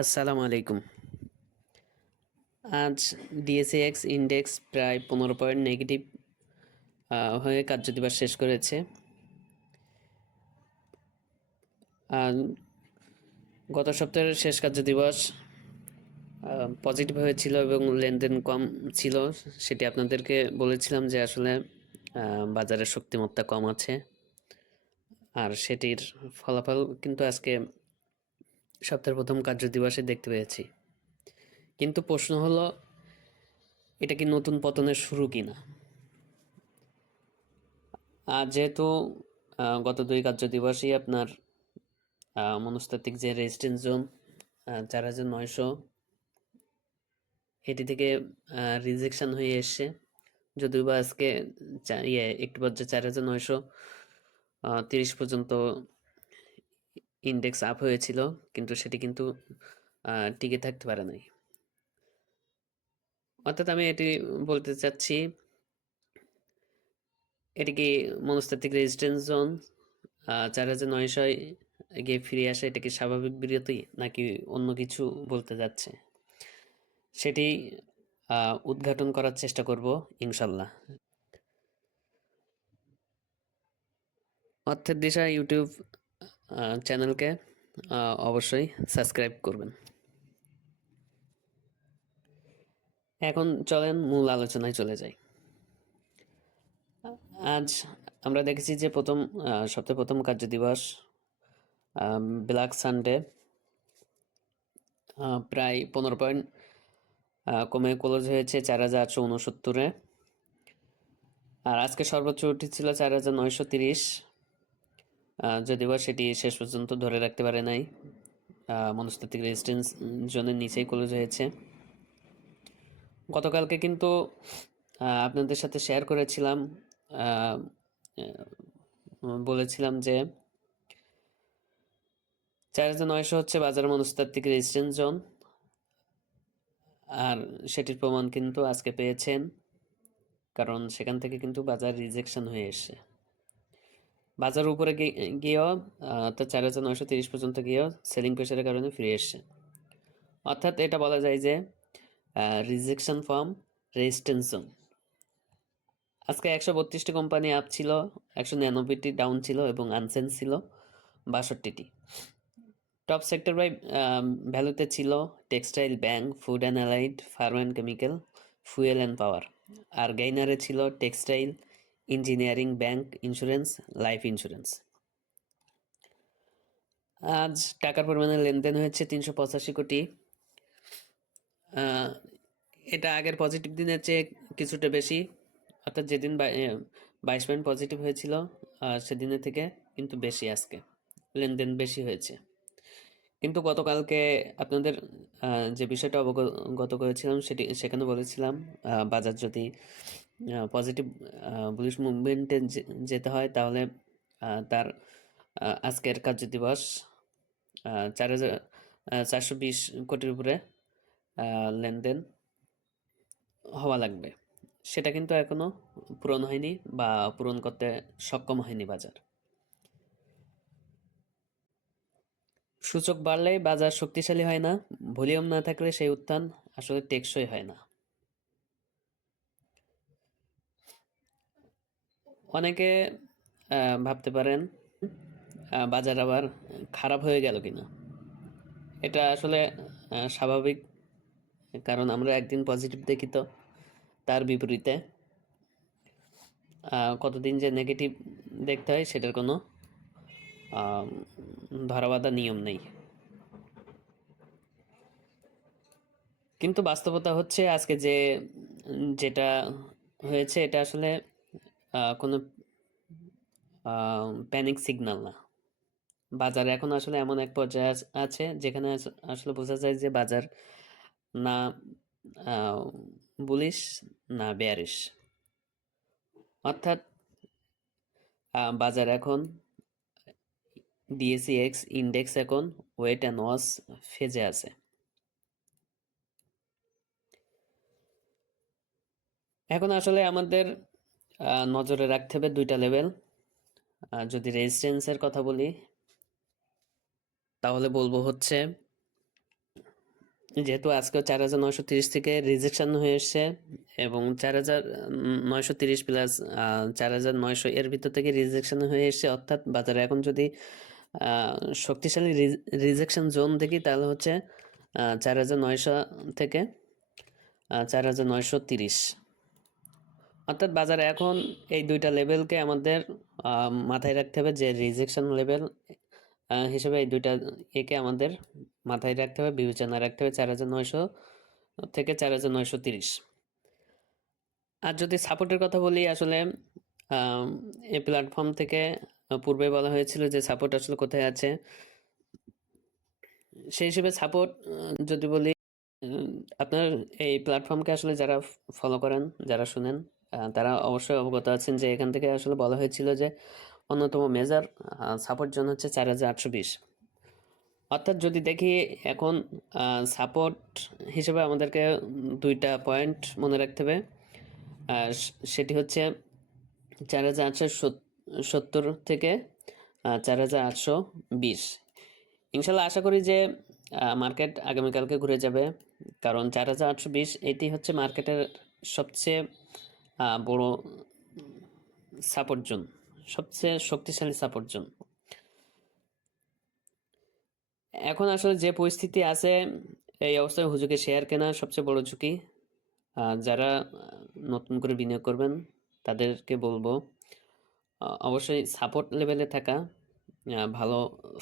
আসসালামু আলাইকুম। আজ ডিএসইএক্স ইন্ডেক্স প্রায় 15 পয়েন্ট নেগেটিভ হয়ে কার্যদিবস শেষ করেছে। আর গত সপ্তাহের শেষ কার্যদিবস পজিটিভ হয়েছিল এবং লেনদেন কম ছিল। সেটি আপনাদেরকে বলেছিলাম যে আসলে বাজারের শক্তিমত্তা কম আছে, আর সেটির ফলাফল কিন্তু আজকে সপ্তাহের প্রথম কার্যদিবসে দেখতে পেয়েছি। কিন্তু প্রশ্ন হলো, এটা কি নতুন পতনের শুরু কিনা? যেহেতু গত দুই কার্যদিবসই আপনার মনস্তাত্ত্বিক যে রেজিস্ট্যান্স জোন 4900, এটি থেকে রিজেকশন হয়ে এসছে। যদিও বা আজকে একটু পর্যায়ে 4930 পর্যন্ত ইন্ডেক্স আপ হয়েছিল, কিন্তু সেটি কিন্তু টিকে থাকতে পারে নাই। অর্থাৎ আমি এটি বলতে চাচ্ছি, এটি কি মনস্তাত্ত্বিক রেজিস্ট্যান্স জোন 4900 গিয়ে ফিরে আসা, এটা কি স্বাভাবিক বিরতি নাকি অন্য কিছু বলতে যাচ্ছে, সেটি উদ্ঘাটন করার চেষ্টা করব ইনশাল্লাহ। অর্থের দিশা ইউটিউব চ্যানেলকে অবশ্যই সাবস্ক্রাইব করবেন। এখন চলেন মূল আলোচনায় চলে যাই। আজ আমরা দেখেছি যে সপ্তাহের প্রথম কার্যদিবস ব্ল্যাক সানডে প্রায় 15 পয়েন্ট কমে ক্লোজ হয়েছে 4869-এ। আর আজকে সর্বোচ্চ উঠেছিল 4930, যদিও সেটি শেষ পর্যন্ত ধরে রাখতে পারে নাই, মনস্তাত্ত্বিক রেজিস্ট্যান্স জোনের নিচেই ক্লোজ হয়েছে। গতকালকে কিন্তু আপনাদের সাথে শেয়ার করেছিলাম, বলেছিলাম যে 4900 হচ্ছে বাজার মনস্তাত্ত্বিক রেজিস্ট্যান্স জোন, আর সেটির প্রমাণ কিন্তু আজকে পেয়েছেন, কারণ সেখান থেকে কিন্তু বাজার রিজেকশন হয়ে এসছে। বাজার উপরে গিয়েও অর্থাৎ 4930 পর্যন্ত গিয়েও সেলিং প্রেশারের কারণে ফিরে এসছে। অর্থাৎ এটা বলা যায় যে রিজেকশন ফ্রম রেজিস্ট্যান্স জোন। আজকে 132টি কোম্পানি আপ ছিল, 199টি ডাউন ছিল এবং আনসেন্স ছিল 62টি। টপ সেক্টর বাই ভ্যালুতে ছিল textile, bank, food and allied, pharma and chemical, fuel and power. আর গেইনারে ছিল textile, engineering, bank, insurance, life insurance. আজ টাকার পরিমাণে লেনদেন হয়েছে 385 কোটি। এটা আগের পজিটিভ দিনের চেয়ে কিছুটা বেশি, অর্থাৎ যেদিন 22 পয়েন্ট পজিটিভ হয়েছিল সেদিনের থেকে কিন্তু বেশি আজকে লেনদেন বেশি হয়েছে। কিন্তু গতকালকে আপনাদের যে বিষয়টা অবগত করেছিলাম সেখানে বলেছিলাম, বাজার যদি পজিটিভ বুলিশ মুভমেন্টে যেতে হয় তাহলে তার আজকের কার্যদিবস 420 কোটির উপরে লেনদেন হওয়া লাগবে। সেটা কিন্তু এখনো পূরণ হয়নি বা পূরণ করতে সক্ষম হয়নি বাজার। সূচক বাড়লে বাজার শক্তিশালী হয় না, ভলিউম না থাকলে সেই উত্থান আসলে টেকসই হয় না। অনেকে ভাবতে পারেন বাজার আবার খারাপ হয়ে গেল কিনা। এটা আসলে স্বাভাবিক, কারণ আমরা একদিন পজিটিভ দেখি তো তার বিপরীতে কতদিন যে নেগেটিভ দেখতে হয় সেটার কোনো ধরাবাঁধা নিয়ম নেই। কিন্তু বাস্তবতা হচ্ছে আজকে যেটা হয়েছে এটা আসলে কোনো প্যানিক সিগন্যাল না। বাজার এখন আসলে এমন এক পর্যায়ে আছে যেখানে আসলে বোঝা যায় যে বাজার না বুলিশ না বেয়ারিশ। অর্থাৎ বাজার এখন ডিএসইএক্স ইন্ডেক্স এখন ওয়েট অ্যান্ড ওয়াচ ফেজে আছে। এখন আসলে আমাদের নজরে রাখতে হবে দুইটা লেভেল। যদি রেজিস্ট্যান্সের কথা বলি তাহলে বলবো হচ্ছে যেহেতু আজকেও 4,930 থেকে রিজেকশন হয়ে এসছে এবং 4,930 প্লাস 4,900 এর ভিতর থেকে রিজেকশন হয়ে এসছে, অর্থাৎ বাজারে এখন যদি শক্তিশালী রিজেকশন জোন দেখি তাহলে হচ্ছে 4,900 থেকে 4,930, অর্থাৎ বাজারে এখন এই দুইটা লেভেলকে আমাদের মাথায় রাখতে হবে যে রিজেকশন লেভেল হিসেবে এই দুইটা একে আমাদের মাথায় রাখতে হবে, বিবেচনা রাখতে হবে 4,900 থেকে 4,930। আর যদি সাপোর্টের কথা বলি, আসলে এই প্ল্যাটফর্ম থেকে পূর্বে বলা হয়েছিল যে সাপোর্ট আসলে কোথায় আছে, সেই হিসেবে সাপোর্ট যদি বলি, আপনার এই প্ল্যাটফর্মকে আসলে যারা ফলো করেন, যারা শুনেন, তারা অবশ্যই অবগত আছেন যে এখান থেকে আসলে বলা হয়েছিল যে অন্যতম মেজর সাপোর্ট জোন হচ্ছে 4,820। অর্থাৎ যদি দেখি এখন সাপোর্ট হিসেবে আমাদেরকে দুইটা পয়েন্ট মনে রাখতে হবে, সেটি হচ্ছে 4,870 থেকে 4,820। ইনশাল্লাহ আশা করি যে মার্কেট আগামীকালকে ঘুরে যাবে, কারণ 4,820 এটি হচ্ছে মার্কেটের সবচেয়ে বড় সাপোর্ট জোন, সবচেয়ে শক্তিশালী সাপোর্ট জোন। এখন আসলে যে পরিস্থিতি আছে, এই অবস্থায় হুজুকে শেয়ার কেনা সবচেয়ে বড় ঝুঁকি। যারা নতুন করে বিনিয়োগ করবেন তাদেরকে বলবো অবশ্যই সাপোর্ট লেভেলে থাকা ভালো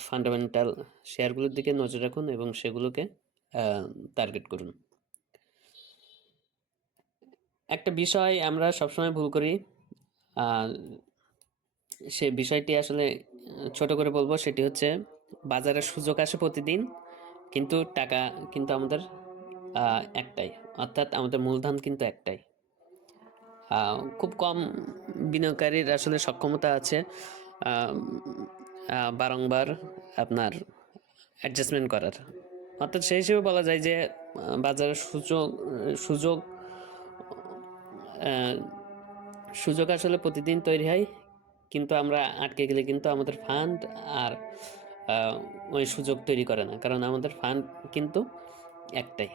ফান্ডামেন্টাল শেয়ারগুলোর দিকে নজর রাখুন এবং সেগুলোকে টার্গেট করুন। একটা বিষয় আমরা সবসময় ভুল করি, সে বিষয়টি আসলে ছোট করে বলবো, সেটি হচ্ছে বাজারে সুযোগ আসে প্রতিদিন, কিন্তু টাকা কিন্তু আমাদের একটাই, অর্থাৎ আমাদের মূলধন কিন্তু একটাই। খুব কম বিনিয়োগকারীর আসলে সক্ষমতা আছে বারংবার আপনার অ্যাডজাস্টমেন্ট করার, অর্থাৎ সেই হিসেবে বলা যায় যে বাজারের সুযোগ সুযোগ আসলে প্রতিদিন তৈরি হয়, কিন্তু আমরা আটকে গেলে কিন্তু আমাদের ফান্ড আর ওই সুযোগ তৈরি করে না, কারণ আমাদের ফান্ড কিন্তু একটাই।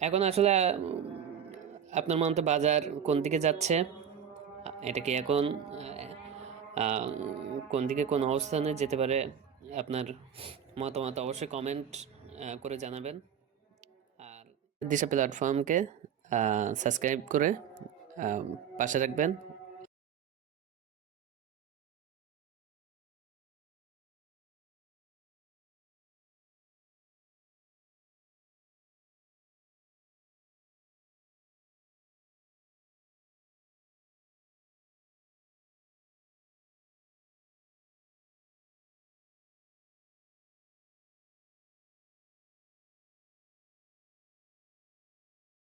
এখন আসলে আপনার মতে বাজার কোন দিকে যাচ্ছে, এটা কি এখন কোন দিকে কোন অবস্থানে যেতে পারে, আপনার মতামত অবশ্যই কমেন্ট করে জানাবেন। আর দিশা প্ল্যাটফর্মকে সাবস্ক্রাইব করে পাশে রাখবেন।